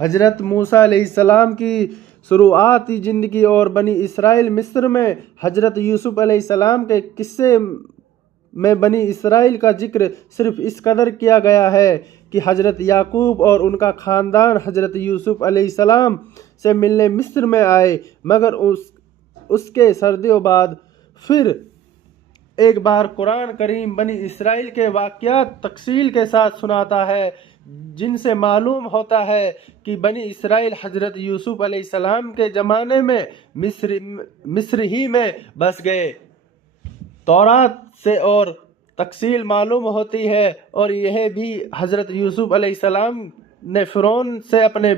حضرت موسیٰ علیہ السلام کی شروعاتی زندگی اور بنی اسرائیل مصر میں حضرت یوسف علیہ السلام کے قصے میں بنی اسرائیل کا ذکر صرف اس قدر کیا گیا ہے کہ حضرت یعقوب اور ان کا خاندان حضرت یوسف علیہ السلام سے ملنے مصر میں آئے، مگر اس کے سردیوں بعد پھر ایک بار قرآن کریم بنی اسرائیل کے واقعات تفصیل کے ساتھ سناتا ہے، جن سے معلوم ہوتا ہے کہ بنی اسرائیل حضرت یوسف علیہ السلام کے زمانے میں مصر ہی میں بس گئے۔ تورات سے اور تفصیل معلوم ہوتی ہے، اور یہ بھی حضرت یوسف علیہ السلام نے فرعون سے اپنے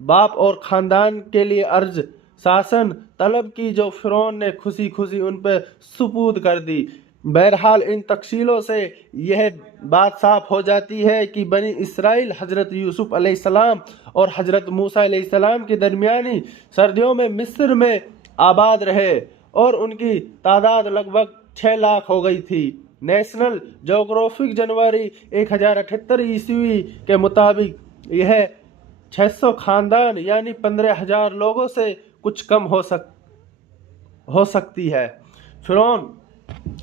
باپ اور خاندان کے لیے عرض شاسن طلب کی، جو فرعون نے خوشی خوشی ان پہ سپرد کر دی۔ بہرحال ان تفصیلوں سے یہ بات صاف ہو جاتی ہے کہ بنی اسرائیل حضرت یوسف علیہ السلام اور حضرت موسیٰ علیہ السلام کی درمیانی سردیوں میں مصر میں آباد رہے، اور ان کی تعداد لگ بھگ 6 لاکھ ہو گئی تھی۔ نیشنل جیوگرافک جنوری 1078 عیسوی کے مطابق یہ 600 خاندان یعنی 15,000 لوگوں سے کچھ کم ہو سکتی ہے۔ فرعون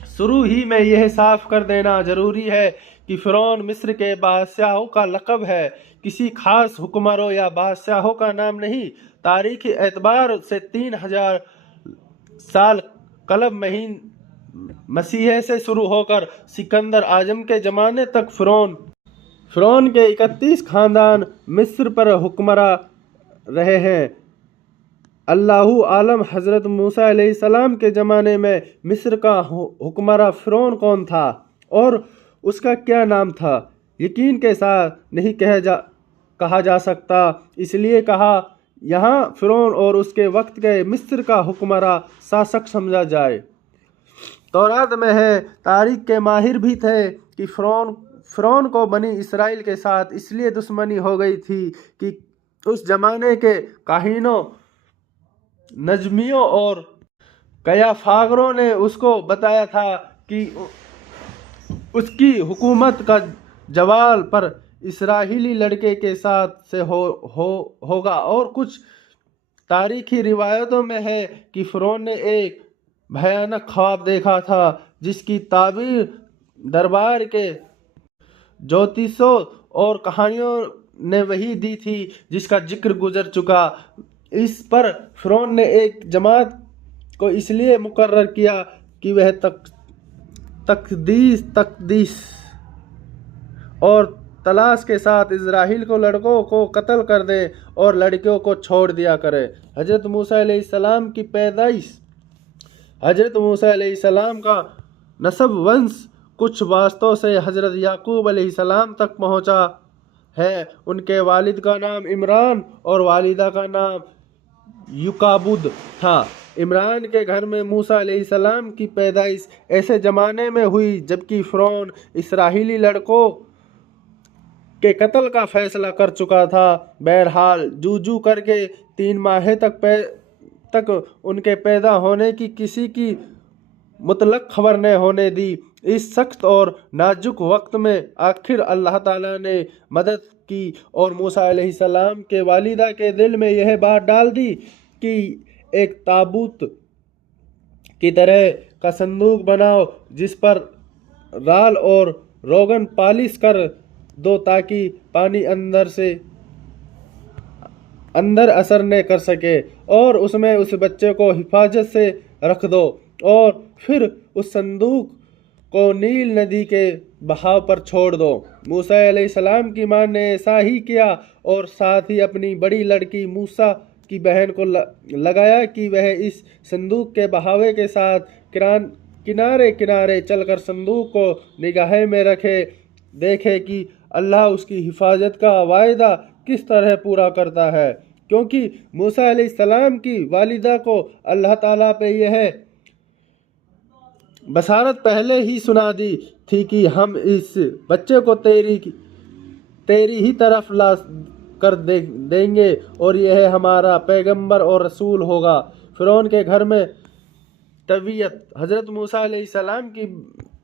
شروع ہی میں یہ صاف کر دینا ضروری ہے کہ فرعون مصر کے بادشاہوں کا لقب ہے، کسی خاص حکمرانوں یا بادشاہوں کا نام نہیں۔ تاریخی اعتبار سے 3000 سال قبل مسیح سے شروع ہو کر سکندر اعظم کے زمانے تک فرعون کے 31 خاندان مصر پر حکمراں رہے ہیں۔ اللہ عالم حضرت موسیٰ علیہ السلام کے زمانے میں مصر کا حکمراں فرعون کون تھا اور اس کا کیا نام تھا، یقین کے ساتھ نہیں کہا جا سکتا، اس لیے کہا یہاں فرعون اور اس کے وقت کے مصر کا حکمراں شاسک سمجھا جائے۔ تورات میں ہے، تاریخ کے ماہر بھی تھے کہ فرعون کو بنی اسرائیل کے ساتھ اس لیے دشمنی ہو گئی تھی کہ اس زمانے کے کاہنوں، نجمیوں اور قیافاگروں نے اس کو بتایا تھا کہ اس کی حکومت کا زوال پر اسرائیلی لڑکے کے ساتھ سے ہوگا، اور کچھ تاریخی روایتوں میں ہے کہ فرعون نے ایک بھیانک خواب دیکھا تھا جس کی تعبیر دربار کے جوتشیوں اور کہانیوں نے وہی دی تھی جس کا ذکر گزر چکا۔ اس پر فرعون نے ایک جماعت کو اس لیے مقرر کیا کہ وہ تقدیس اور تلاش کے ساتھ اسرائیل کو لڑکوں کو قتل کر دے اور لڑکیوں کو چھوڑ دیا کرے۔ حضرت موسیٰ علیہ السلام کی پیدائش۔ حضرت موسیٰ علیہ السلام کا نسب ونش کچھ واسطوں سے حضرت یعقوب علیہ السلام تک پہنچا ہے۔ ان کے والد کا نام عمران اور والدہ کا نام یوکابد تھا۔ عمران کے گھر میں موسیٰ علیہ السلام کی پیدائش ایسے زمانے میں ہوئی جبکہ فرعون اسرائیلی لڑکوں کے قتل کا فیصلہ کر چکا تھا۔ بہرحال جو کر کے 3 ماہ تک ان کے پیدا ہونے کی کسی کی مطلق خبر نہ ہونے دی۔ اس سخت اور نازک وقت میں آخر اللہ تعالیٰ نے مدد کی اور موسیٰ علیہ السلام کے والدہ کے دل میں یہ بات ڈال دی کہ ایک تابوت کی طرح کا صندوق بناؤ جس پر رال اور روغن پالش کر دو تاکہ پانی اندر اثر نہ کر سکے، اور اس میں اس بچے کو حفاظت سے رکھ دو، اور پھر اس صندوق کو نیل ندی کے بہاؤ پر چھوڑ دو۔ موسیٰ علیہ السلام کی ماں نے ایسا ہی کیا اور ساتھ ہی اپنی بڑی لڑکی موسیٰ کی بہن کو لگایا کہ وہ اس صندوق کے بہاؤ کے ساتھ کنارے کنارے چل کر صندوق کو نگاہ میں رکھے، دیکھے کہ اللہ اس کی حفاظت کا وعدہ کس طرح پورا کرتا ہے، کیونکہ موسیٰ علیہ السلام کی والدہ کو اللہ تعالیٰ پہ یہ بشارت پہلے ہی سنا دی تھی کہ ہم اس بچے کو تیری ہی طرف لا کر دیں گے اور یہ ہمارا پیغمبر اور رسول ہوگا۔ فرعون کے گھر میں طبیعت۔ حضرت موسیٰ علیہ السلام کی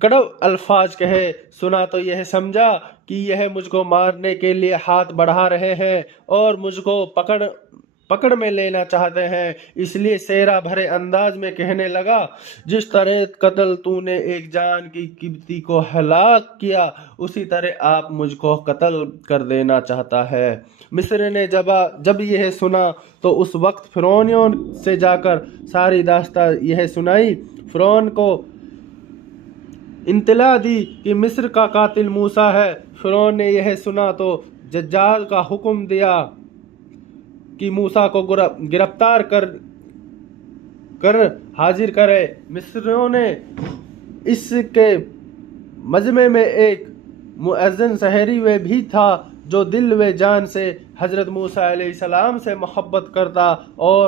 کڑو الفاظ کہے سنا تو یہ سمجھا کہ یہ مجھ کو مارنے کے لیے ہاتھ بڑھا رہے ہیں اور مجھ کو پکڑ میں لینا چاہتے ہیں، اس لیے سیرا بھرے انداز میں کہنے لگا، جس طرح قتل تو نے ایک جان کی قبطی کو ہلاک کیا، اسی طرح آپ مجھ کو قتل کر دینا چاہتا ہے۔ مصر نے جب یہ سنا تو اس وقت فرعونیوں سے جا کر ساری داستان یہ سنائی۔ فرعون کو اطلاع دی کہ مصر کا قاتل موسیٰ ہے۔ فرعون نے یہ سنا تو ججال کا حکم دیا کہ موسیٰ کو گرفتار کر حاضر کرے۔ مصریوں نے اس کے مجمع میں ایک مؤذن سحری وہ بھی تھا جو دل و جان سے حضرت موسیٰ علیہ السلام سے محبت کرتا اور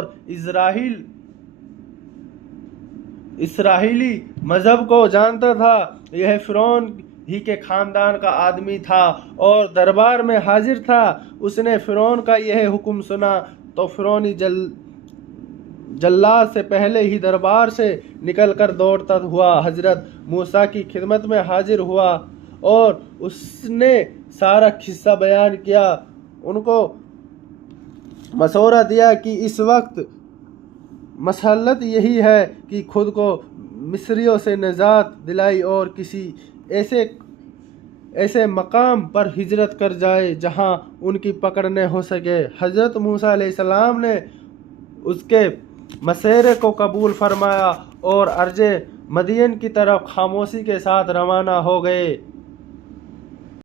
اسرائیلی مذہب کو جانتا تھا۔ یہ فرعون ہی کے خاندان کا آدمی تھا اور دربار میں حاضر تھا۔ اس نے فرعون کا یہ حکم سنا تو فرعونی جلاد سے پہلے ہی دربار سے نکل کر دوڑتا ہوا حضرت موسیٰ کی خدمت میں حاضر ہوا اور اس نے سارا قصہ بیان کیا۔ ان کو مشورہ دیا کہ اس وقت مصلحت یہی ہے کہ خود کو مصریوں سے نجات دلائی اور کسی ایسے مقام پر ہجرت کر جائے جہاں ان کی پکڑ نہ ہو سکے۔ حضرت موسیٰ علیہ السلام نے اس کے مشورے کو قبول فرمایا اور ارض مدین کی طرف خاموشی کے ساتھ روانہ ہو گئے۔